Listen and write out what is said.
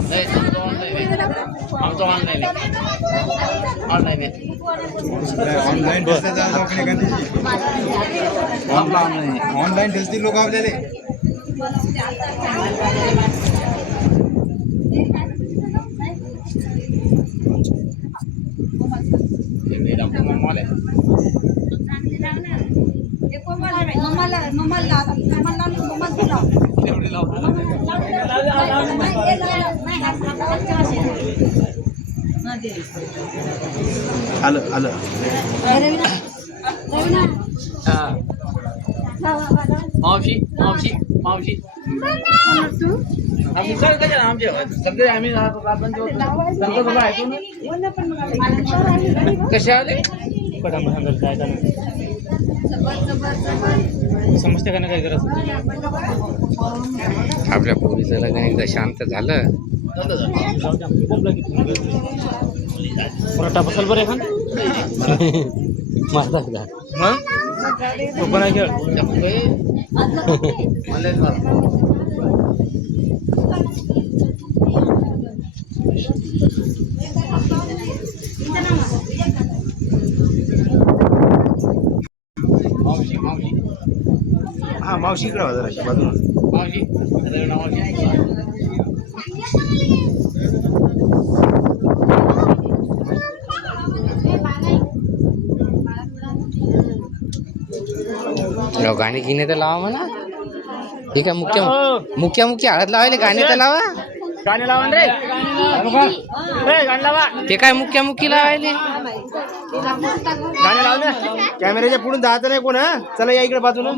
नाही आमचं online online आहे ऑनलाईन दिसतील लोक आपल्याला आलं आलं मावशी मावशी मावशी आमचे सगळे आम्ही कसे आले समजते का ना काय करायचं आपल्या पोरीचं लग्न एकदा शांत झालं पराठा बसल बरं एखाद मारतात का मग तो पण आहे खेळ हा मावशी इकडे जरा बाजूला मावशी गाणी गिणे तर लावा म्हणा ठीक आहे मुख्य हळद लावायला गाणे तर लावा गाणे लावा रे गाणे लावा ते काय मुख्य लावायले गाणे लावा ना कॅमेऱ्याच्या पुढून जायचं नाही कोण हा चला या इकडे बाजूला